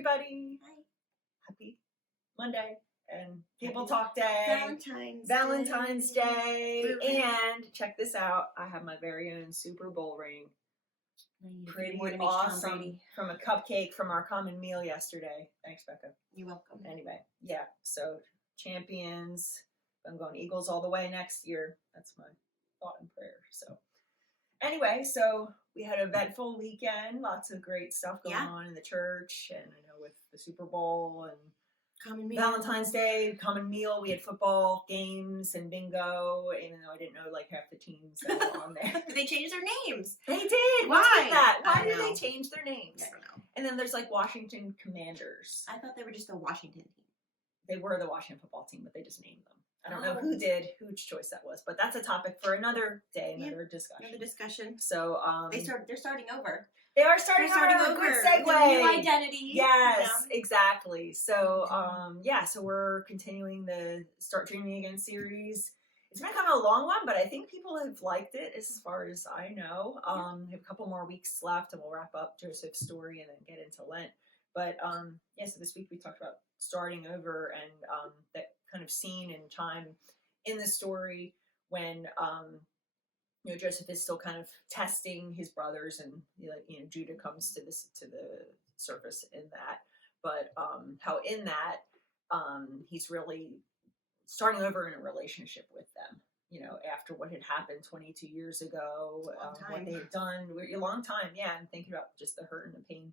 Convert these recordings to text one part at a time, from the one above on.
everybody. Hi. Happy Monday and People Happy Talk Day. Valentine's Day. And check this out. I have my very own Super Bowl ring. Pretty awesome. From a cupcake from our common meal yesterday. Thanks, Becca. You're welcome. Anyway, yeah. So champions. I'm going Eagles all the way next year. That's my thought and prayer. So anyway, so we had an eventful weekend. Lots of great stuff going on in the church, and I know with the Super Bowl and common meal. Valentine's Day, common meal. We had football games and bingo, even though I didn't know like half the teams that were on there. Did they change their names? They did. Why? Why did they change their names? I don't know. And then there's like Washington Commanders. I thought they were just the Washington team. They were the Washington football team, but they just named them. I don't know whose choice that was, but that's a topic for another day, another discussion. Another discussion. So they're starting over. They are starting over. Good segue. New identity. Yes, exactly. So so we're continuing the Start Dreaming Again series. It's been kind of a long one, but I think people have liked it as far as I know. We have a couple more weeks left, and we'll wrap up Joseph's story and then get into Lent. But so this week we talked about starting over and that kind of scene and time in the story when Joseph is still kind of testing his brothers, and Judah comes to the surface in that, but how in that he's really starting over in a relationship with them, after what had happened 22 years ago, what they had done a long time, and thinking about just the hurt and the pain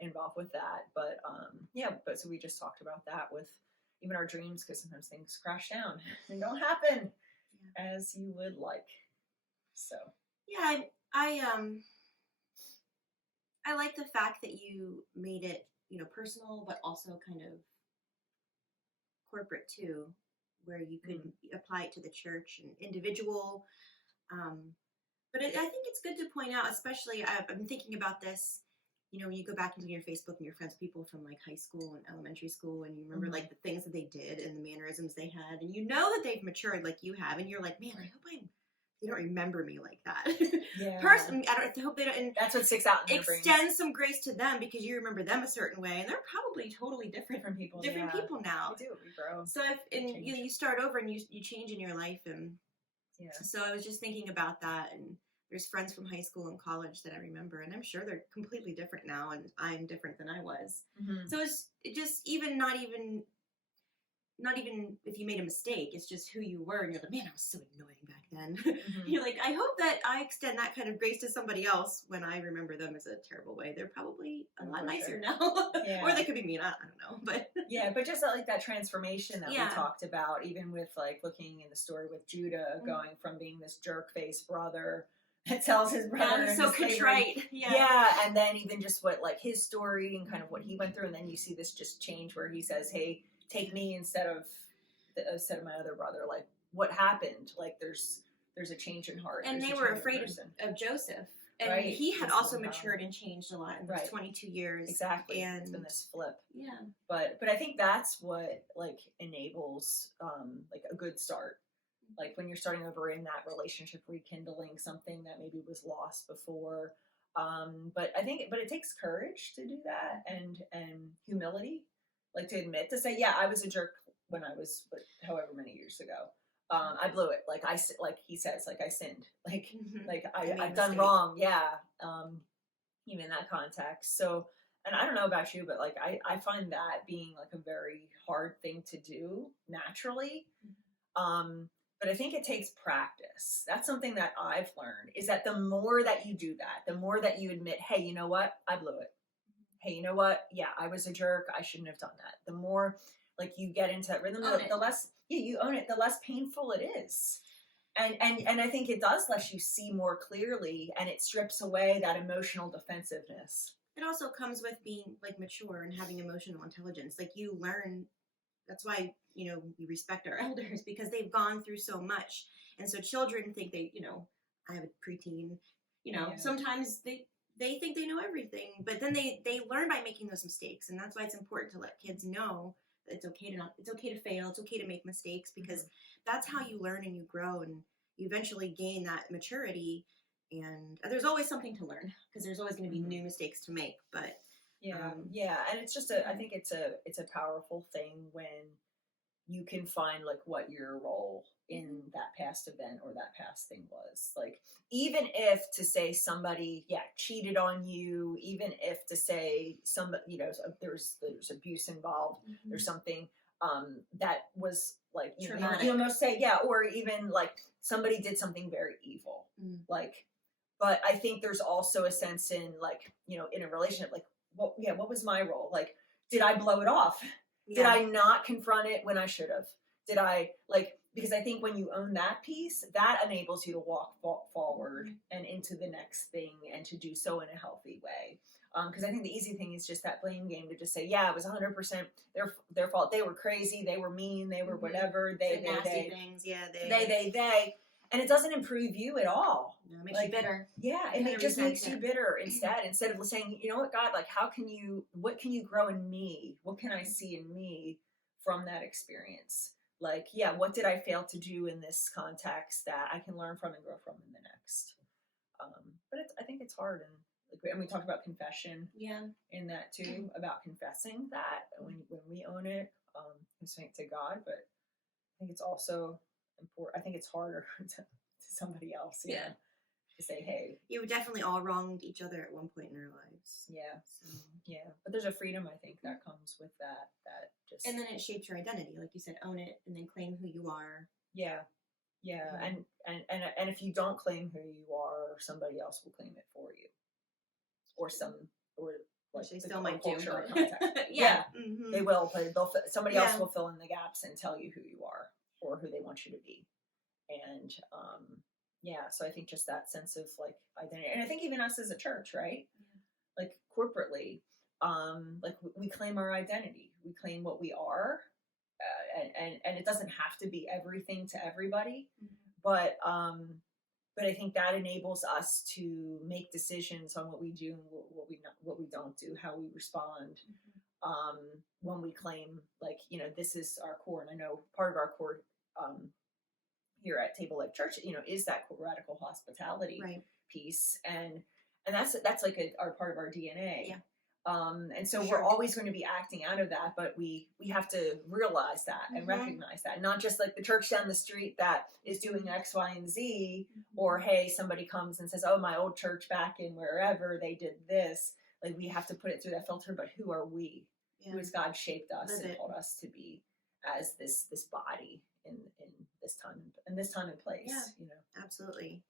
involved with that. But so we just talked about that with even our dreams, because sometimes things crash down and don't happen as you would like. So I like the fact that you made it personal, but also kind of corporate too, where you could apply it to the church and individual. But I think it's good to point out, especially I've been thinking about this. When you go back into your Facebook and you're friends with people from like high school and elementary school, and you remember like the things that they did and the mannerisms they had, and that they've matured like you have, and you're like, man, I hope they don't remember me like that. Yeah. Personally, I hope they don't. And that's what sticks out in their brains. Extend some grace to them, because you remember them a certain way, and they're probably totally different people. Different people now. We do. We grow. So you start over and you change in your life, and so I was just thinking about that. And there's friends from high school and college that I remember, and I'm sure they're completely different now, and I'm different than I was. Mm-hmm. So it's just not even if you made a mistake, it's just who you were, and you're like, man, I was so annoying back then. Mm-hmm. You're like, I hope that I extend that kind of grace to somebody else when I remember them as a terrible way. They're probably a lot nicer now. Or they could be mean, I don't know. But but just that transformation that we talked about, even with like looking in the story with Judah going from being this jerk-faced brother that tells his brother he's so contrite. And then even just what like his story and kind of what he went through, and then you see this just change where he says, hey, take me instead of my other brother. Like, what happened? Like, there's a change in heart. And they were afraid of Joseph. And he had also matured and changed a lot in those 22 years. Exactly. And it's been this flip. Yeah. But I think that's what like enables like a good start. Like when you're starting over in that relationship, rekindling something that maybe was lost before. But it takes courage to do that, and humility. Like to admit, to say, I was a jerk when I was, however many years ago. I blew it. Like he says, like I sinned. Like I've done wrong. Yeah. Even in that context. So, and I don't know about you, but like I find that being like a very hard thing to do naturally. But I think it takes practice. That's something that I've learned, is that the more that you do that, the more that you admit, hey, you know what? I blew it. Hey, you know what? Yeah, I was a jerk. I shouldn't have done that. The more like you get into that rhythm, the less you own it, the less painful it is. And I think it does let you see more clearly, and it strips away that emotional defensiveness. It also comes with being like mature and having emotional intelligence. Like you learn. That's why, we respect our elders, because they've gone through so much. And so children think they, I have a preteen, sometimes they think they know everything, but then they learn by making those mistakes. And that's why it's important to let kids know that it's okay to fail. It's okay to make mistakes, because that's how you learn and you grow, and you eventually gain that maturity. And there's always something to learn, because there's always going to be new mistakes to make. But Yeah, Um, yeah, and it's just I think it's a powerful thing when you can find like what your role in mhm. that past event or that past thing was. Like, even if to say somebody, yeah, cheated on you, even if to say somebody, there's abuse involved, there's Mhm. something that was like, you Traumatic. almost say, yeah, or even like somebody did something very evil, Mm. like. But I think there's also a sense in like, in a relationship, like, what was my role? Like, did I blow it off? Did Yeah. I not confront it when I should have? Did I like, because I think when you own that piece, that enables you to walk forward Mhm. and into the next thing and to do so in a healthy way. Because I think the easy thing is just that blame game to just say, yeah, it was 100% their fault. They were crazy. They were mean. They were Mhm. whatever. Say nasty things. Yeah, They, and it doesn't improve you at all. no, it makes you Like, bitter. yeah, You kind of just resent makes you it. bitter instead of saying, you know what, God, like, what can you grow in me? What can I see in me from that experience? Like, yeah, what did I fail to do in this context that I can learn from and grow from in the next? But I think it's hard, and we talked about confession Yeah. in that too, about confessing that when we own it, and saying it to God. But I think it's also important. I think it's harder to somebody else, Yeah. to say, hey, You definitely all wronged each other at one point in our lives. yeah, So. yeah. But there's a freedom I think that comes with that. That just And then it shapes your identity, like you said, own it and then claim who you are. yeah, yeah. You know. And if you don't claim who you are, somebody else will claim it for you, or some or like Which they the still might do. culture or But context. yeah. Yeah, Mm-hmm. they will. But somebody else Yeah. will fill in the gaps and tell you who you are or who they want you to be. And yeah, so I think just that sense of like identity, and I think even us as a church, right? Like corporately, like we claim our identity, we claim what we are, and it doesn't have to be everything to everybody, Mm-hmm. but I think that enables us to make decisions on what we do and what we don't do, how we respond, when we claim like, this is our core. And I know part of our core, here at Table Life Church, is that radical hospitality Right. piece, and that's like our part of our DNA. Yeah. And so Sure. we're always going to be acting out of that, but we have to realize that and recognize that, not just like the church down the street that is doing X, Y, and Z, or hey, somebody comes and says, oh, my old church back in wherever they did this. Like, we have to put it through that filter. But who are we? Yeah. Who has God shaped us Live and it. called us to be as this body in this time and place? Yeah. Absolutely.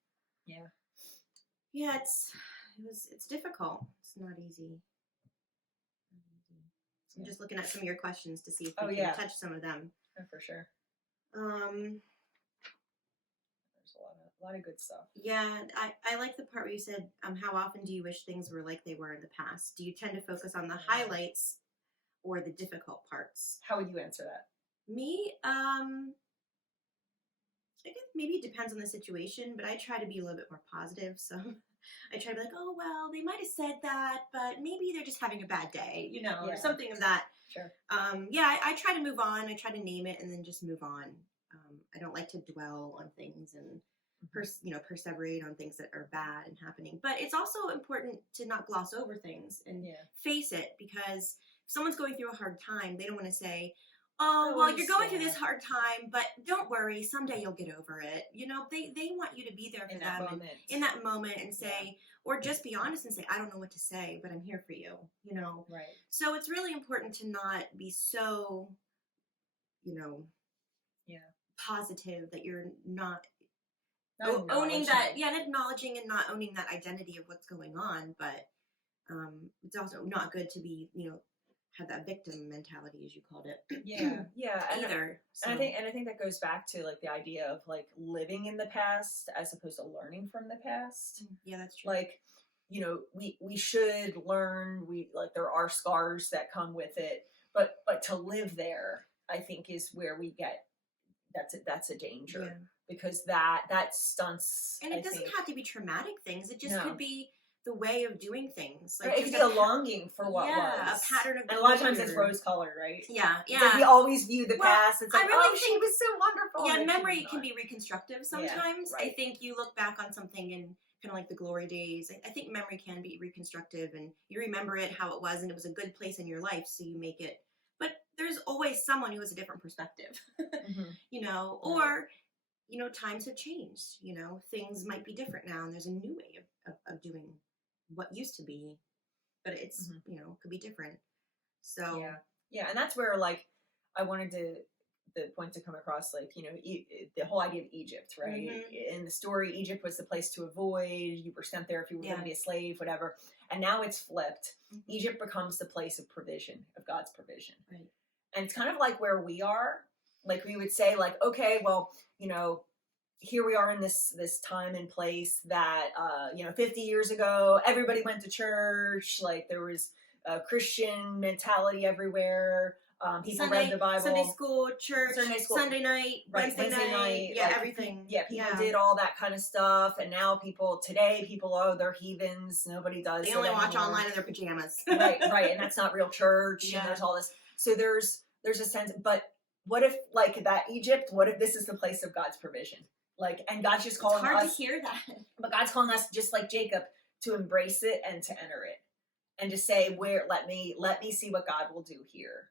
Yeah. Yeah, it's difficult. It's not easy. I'm just looking at some of your questions to see if we can touch some of them. Oh, for sure. Um, There's a lot of good stuff. Yeah, I like the part where you said, how often do you wish things were like they were in the past? Do you tend to focus on the highlights or the difficult parts? How would you answer that? Me, I guess maybe it depends on the situation, but I try to be a little bit more positive. So I try to be like, oh, well, they might have said that, but maybe they're just having a bad day, or something of that. Sure. Yeah, I try to move on. I try to name it and then just move on. I don't like to dwell on things and perseverate on things that are bad and happening. But it's also important to not gloss over things and face it, because if someone's going through a hard time, they don't want to say, oh, well, you're going through this hard time, but don't worry, someday you'll get over it. They want you to be there for them in that moment and say, or just be honest and say, I don't know what to say, but I'm here for you, Right. So it's really important to not be so, positive that you're not owning that, and acknowledging and not owning that identity of what's going on. But it's also not good to be, have that victim mentality, as you called it. Yeah. Either. So. And I think that goes back to like the idea of like living in the past as opposed to learning from the past. Yeah, that's true. Like, we should learn. There are scars that come with it, but to live there, I think, is where we get that's a danger, because that stunts. And it doesn't have to be traumatic things. It just could be the way of doing things. Like, it could be a longing for what was. A pattern of behavior. And a lot of times it's rose colored, right? Yeah. It's like we always view the past. It's like, she was so wonderful. Yeah, memory can be reconstructive sometimes. Yeah, right. I think you look back on something and kind of like the glory days. I think memory can be reconstructive, and you remember it how it was, and it was a good place in your life, so you make it. But there's always someone who has a different perspective, Hmm. Right. or times have changed. Things might be different now, and there's a new way of doing what used to be, but it's Hmm. could be different. So Yeah. Yeah. And that's where, like, I wanted the point to come across, like, the whole idea of Egypt, right? hmm In the story, Egypt was the place to avoid. You were sent there if you were going to yeah, be a slave, whatever. And now it's flipped. hmm Egypt becomes the place of provision, of God's provision. right, And it's kind of like where we are. Like, we would say, like, okay, well, here we are in this time and place that 50 years ago everybody went to church, like there was a Christian mentality everywhere. People read the Sunday Bible. school, church, Sunday school, Sunday night, right? Wednesday night, night, yeah, like, everything, yeah, people yeah. did all that kind of stuff. And now people, oh, they're heathens, nobody does They it only watch anymore. online in their pajamas. Right, and that's not real church. Yeah. And there's all this, so there's a sense. But what if, like, that Egypt, what if this is the place of God's provision? Like, and God's just calling it's hard us to hear that. but God's calling us, just like Jacob, to embrace it and to enter it, and to say, where, let me see what God will do here.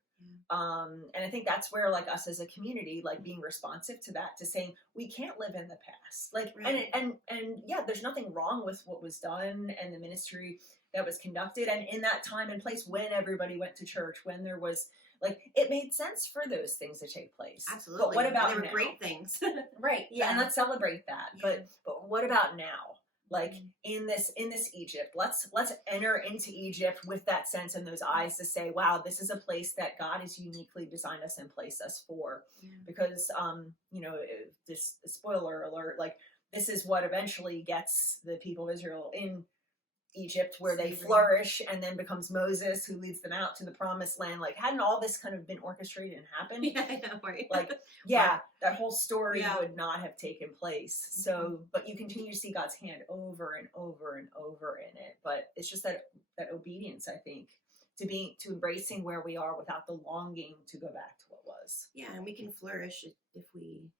And I think that's where, like, us as a community, like, being responsive to that, to saying we can't live in the past, like, Right. and yeah, there's nothing wrong with what was done and the ministry that was conducted, and in that time and place when everybody went to church, when there was, like, it made sense for those things to take place. Absolutely. But what about and they were now? great things. Right. Yeah, and Yeah. let's celebrate that. Yeah. But what about now? Like, Mhm. in this Egypt, let's enter into Egypt with that sense and those eyes to say, wow, this is a place that God has uniquely designed us and placed us for. Yeah. Because this spoiler alert, like, this is what eventually gets the people of Israel in Egypt, where they Slavery. flourish, and then becomes Moses who leads them out to the promised land. Like, hadn't all this kind of been orchestrated and happened? Yeah, I know, right? Like, yeah, that whole story Yeah. would not have taken place. So, but you continue to see God's hand over and over and over in it. But it's just that obedience, I think, to embracing where we are without the longing to go back to what was. Yeah, and we can flourish if we,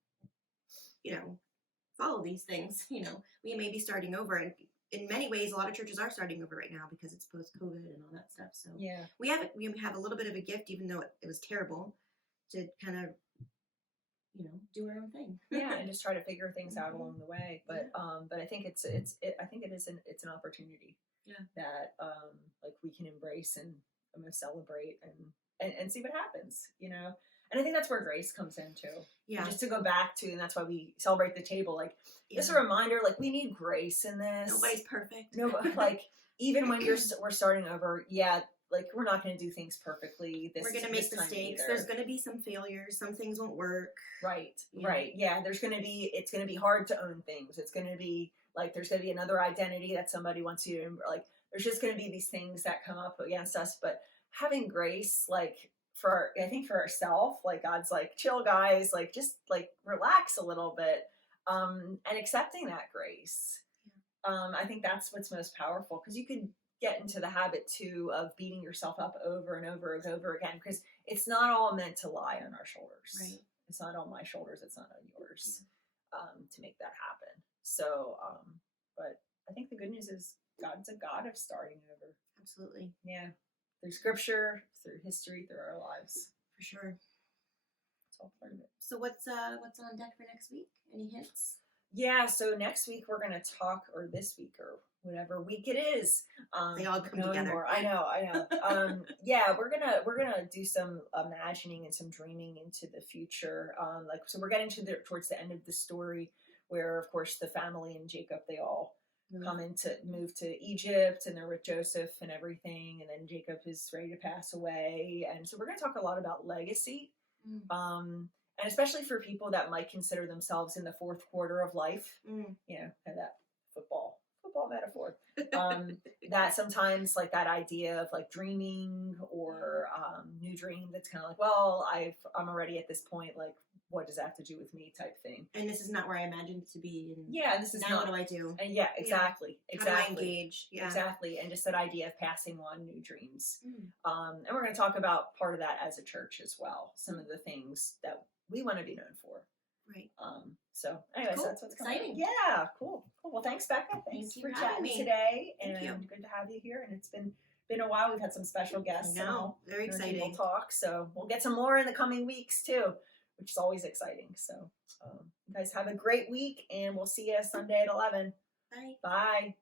follow these things. We may be starting over, and in many ways, a lot of churches are starting over right now because it's post-COVID and all that stuff. So Yeah. we have a little bit of a gift, even though it was terrible, to kind of do our own thing. Yeah, and just try to figure things out Mhm. along the way. But I think I think it's an opportunity. Yeah. That like, we can embrace and celebrate and see what happens. And I think that's where grace comes in too. Yeah. And just to go back to, and that's why we celebrate the table. Like, just a Yeah. reminder, like, we need grace in this. Nobody's perfect. No, like, even when we're starting over, yeah, like, we're not going to do things perfectly. We're going to make mistakes. There's going to be some failures. Some things won't work. Right. Yeah. Right. Yeah. It's going to be hard to own things. It's going to be like, there's going to be another identity that somebody wants you to, like, there's just going to be these things that come up against us. But having grace, like, I think for ourselves, like, God's like, chill, guys, like, just, like, relax a little bit, and accepting that grace. I think that's what's most powerful, because you could get into the habit too of beating yourself up over and over and over again, because it's not all meant to lie on our shoulders. Right. It's not on my shoulders. It's not on yours, to make that happen. So, but I think the good news is God's a God of starting over. Absolutely. Yeah. Through scripture, through history, through our lives. For sure. It's all part of it. So what's on deck for next week? Any hints? Yeah, so next week we're going to talk, or this week, or whatever week it is. They all come no together. Anymore. I know. Yeah, we're gonna do some imagining and some dreaming into the future. So we're getting towards the end of the story, where, of course, the family and Jacob, they all move to Egypt, and they're with Joseph and everything, and then Jacob is ready to pass away, and so we're going to talk a lot about legacy. And especially for people that might consider themselves in the fourth quarter of life, kind of that football metaphor, that sometimes, like, that idea of, like, dreaming or new dream, that's kind of like, well, I'm already at this point, like, what does that have to do with me, type thing. And this is not where I imagined it to be. And yeah, this is now not. What do I do? And yeah, exactly. How do I engage? Yeah. Exactly. And just that idea of passing on new dreams. And we're going to talk about part of that as a church as well. Some of the things that we want to be known for. Right. So anyways, Cool. that's what's coming. Exciting. Yeah, cool. Well, thanks, Becca. Thanks Thank you for for having chatting me. today, Thank you. and good to have you here. And it's been a while. We've had some special guests. I know. Very Table exciting. talk. So we'll get some more in the coming weeks too, which is always exciting. So you guys have a great week, and we'll see you Sunday at 11. Bye. Bye.